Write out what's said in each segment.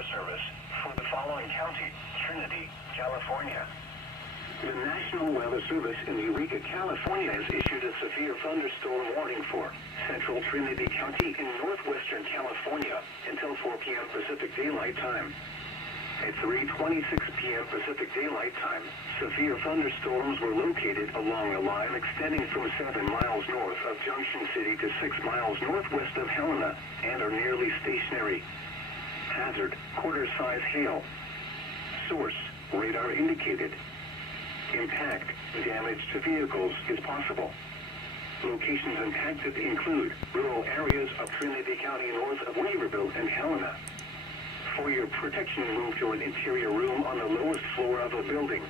Weather Service for the following county: Trinity, California. The National Weather Service in Eureka, California has issued a severe thunderstorm warning for central Trinity County in northwestern California until 4 p.m. Pacific Daylight Time. At 3:26 p.m. Pacific Daylight Time, severe thunderstorms were located along a line extending from 7 miles north of Junction City to 6 miles northwest of Helena and are nearly stationary. Hazard: quarter-size hail. Source: radar indicated. Impact: damage to vehicles is possible. Locations impacted include rural areas of Trinity County north of Weaverville and Helena. For your protection, move to an interior room on the lowest floor of a building.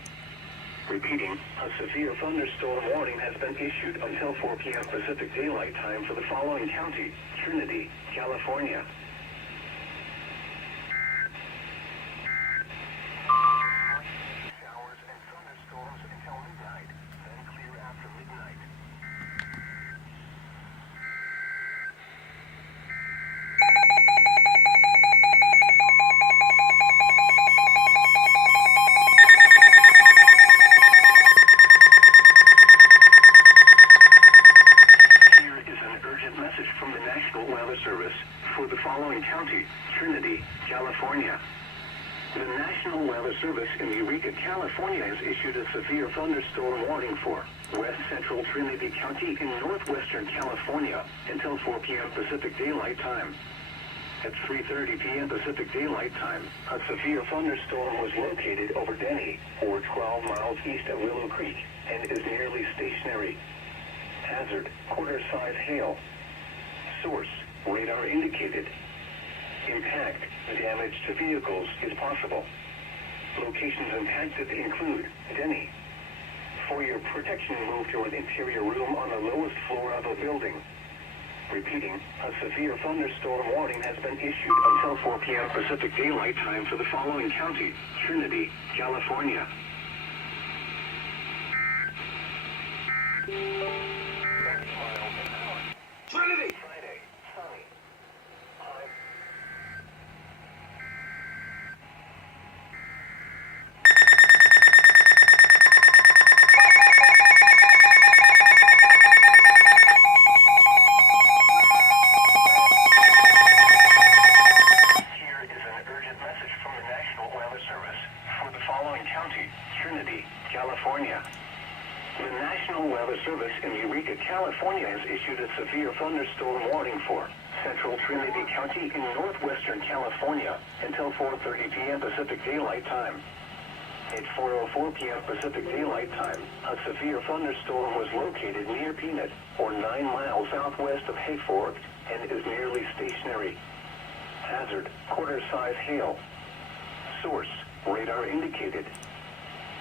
Repeating, a severe thunderstorm warning has been issued until 4 p.m. Pacific Daylight Time for the following county: Trinity, California. Showers and thunderstorms until midnight, then clear after midnight. Message from the National Weather Service for the following county: Trinity, California. The National Weather Service in Eureka, California has issued a severe thunderstorm warning for west central Trinity County in northwestern California until 4 p.m. Pacific Daylight Time. At 3:30 p.m. Pacific Daylight Time, a severe thunderstorm was located over Denny, or 12 miles east of Willow Creek, and is nearly stationary. Hazard: quarter-size hail. Source: radar indicated. Impact: damage to vehicles is possible. Locations impacted include Denny. For your protection, move to an interior room on the lowest floor of a building. Repeating, a severe thunderstorm warning has been issued until 4 p.m. Pacific Daylight Time for the following county: Trinity, California. Trinity! Friday, sunny. Here is an urgent message from the National Weather Service for the following county: Trinity, California. The National Weather Service in Eureka, California has issued a severe thunderstorm warning for central Trinity County in northwestern California until 4:30 p.m. Pacific Daylight Time. At 4:04 p.m. Pacific Daylight Time, a severe thunderstorm was located near Peanut, or 9 miles southwest of Hayfork, and is nearly stationary. Hazard: quarter-size hail. Source: radar indicated.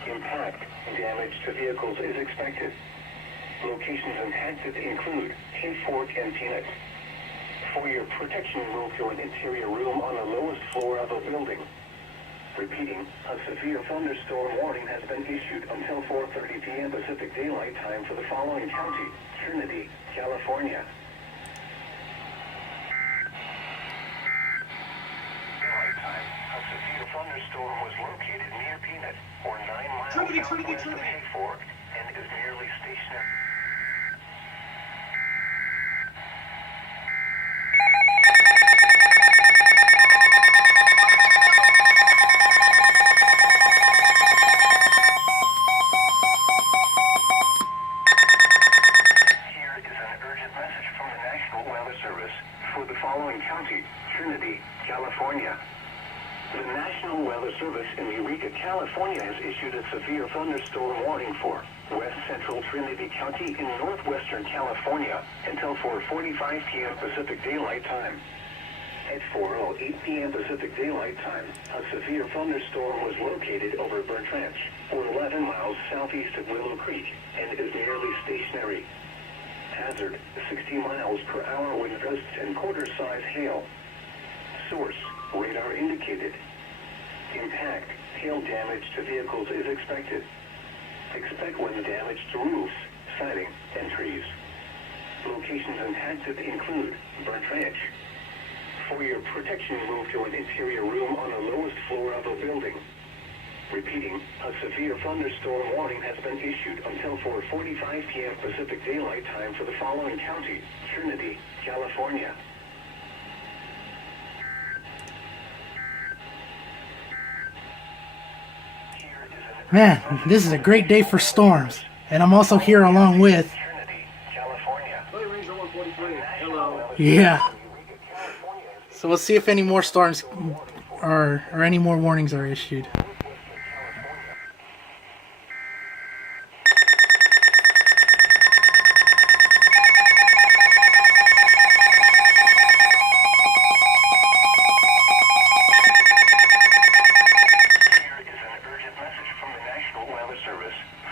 Impact: damage to vehicles is expected. Locations impacted include Hayfork and Peanut. For your protection, move to an interior room on the lowest floor of a building. Repeating, a severe thunderstorm warning has been issued until 4:30 p.m. Pacific Daylight Time for the following county: Trinity, California. Daylight time, a severe thunderstorm was located near Peanut, or 9 miles southwest of Hayfork, and is nearly stationary. Here is an urgent message from the National Weather Service for the following county: Trinity, California. The National Weather Service in Eureka, California has issued a severe thunderstorm warning for west central Trinity County in northwestern California until 4:45 p.m. Pacific Daylight Time. At 4:08 p.m. Pacific Daylight Time, a severe thunderstorm was located over Burnt Ranch, or 11 miles southeast of Willow Creek, and is nearly stationary. Hazard: 60 miles per hour wind gusts and quarter-size hail. Source: radar indicated. Impact: hail damage to vehicles is expected. Expect wind damage to roofs, siding, and trees. Locations impacted include Burnt Ranch. For your protection, move to an interior room on the lowest floor of a building. Repeating, a severe thunderstorm warning has been issued until 4:45 p.m. Pacific Daylight Time for the following county: Trinity, California. Man, this is a great day for storms, and I'm also here along with Trinity, California. Hello. yeah. So we'll see if any more storms or any more warnings are issued.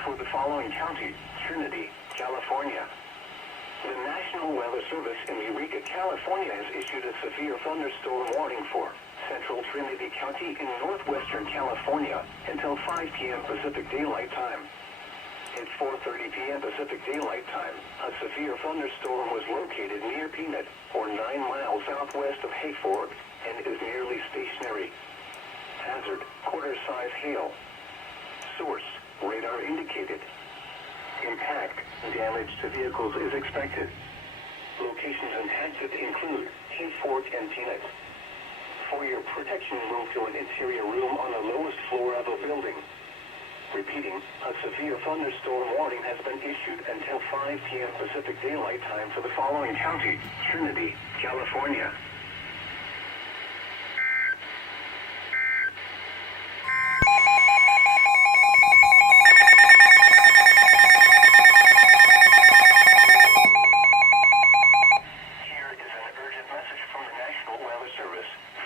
For the following county: Trinity, California. The National Weather Service in Eureka, California has issued a severe thunderstorm warning for central Trinity County in northwestern California until 5 p.m. Pacific Daylight Time. At 4:30 p.m. Pacific Daylight Time, a severe thunderstorm was located near Peanut, or 9 miles southwest of Hayfork, and is nearly stationary. Hazard: quarter-size hail. Source: radar indicated. Impact: damage to vehicles is expected. Locations and hazards include Hayfork and Peanut. For your protection, move to an interior room on the lowest floor of a building. Repeating, a severe thunderstorm warning has been issued until 5 p.m. Pacific Daylight Time for the following county: Trinity, California.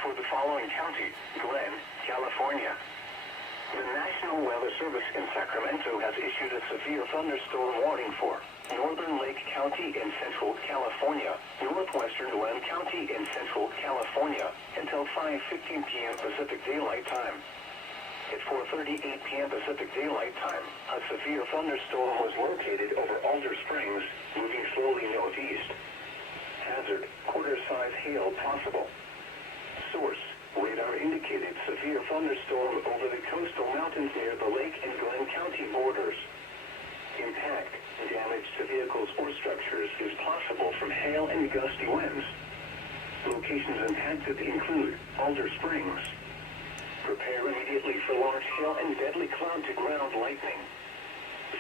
For the following county: Glen, California. The National Weather Service in Sacramento has issued a severe thunderstorm warning for northern Lake County in central California, northwestern Glen County in central California, until 5:15 p.m. Pacific Daylight Time. At 4:38 p.m. Pacific Daylight Time, a severe thunderstorm was located over Alder Springs, moving slowly northeast. Hazard: quarter-size hail possible. Source: radar indicated severe thunderstorm over the coastal mountains near the Lake and Glen County borders. Impact: damage to vehicles or structures is possible from hail and gusty winds. Locations impacted include Alder Springs. Prepare immediately for large hail and deadly cloud-to-ground lightning.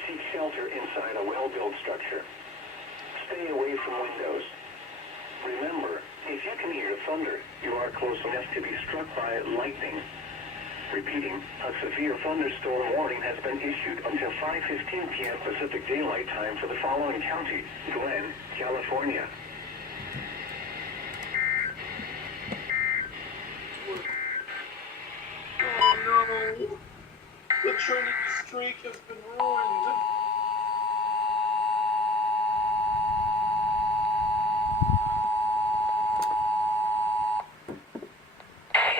Seek shelter inside a well-built structure. Stay away from windows. Remember, if you can hear thunder, you are close enough to be struck by lightning. Repeating, a severe thunderstorm warning has been issued until 5:15 p.m. Pacific Daylight Time for the following county: Glen, California. Oh no! The Trinity streak has been ruined.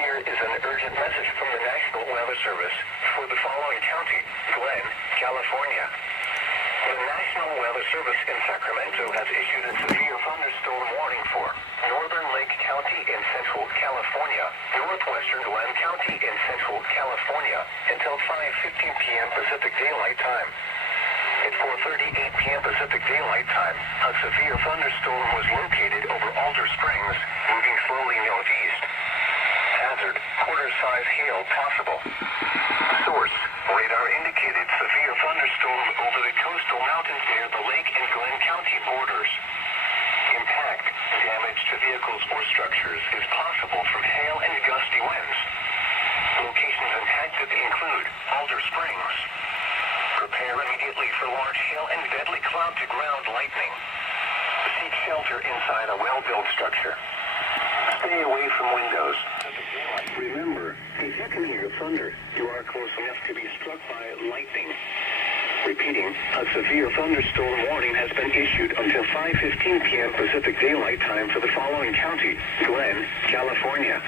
Here is an urgent message from the National Weather Service for the following county: Glen, California. The National Weather Service in Sacramento has issued a severe thunderstorm warning for northern Lake County in central California, northwestern Glen County in central California, until 5:15 p.m. Pacific Daylight Time. At 4:38 p.m. Pacific Daylight Time, a severe thunderstorm was located over Alder Springs, moving slowly northeast. Hazard: quarter-size hail possible. Source: radar indicated severe thunderstorm over the coastal mountains near the Lake and Glen County borders. Impact: damage to vehicles or structures is possible from hail and gusty winds. Locations impacted include Alder Springs. Prepare immediately for large hail and deadly cloud-to-ground lightning. Seek shelter inside a well-built structure. Stay away from windows. Remember, if you can hear thunder, you are close enough to be struck by lightning. Repeating, a severe thunderstorm warning has been issued until 5:15 p.m. Pacific Daylight Time for the following county: Glen, California.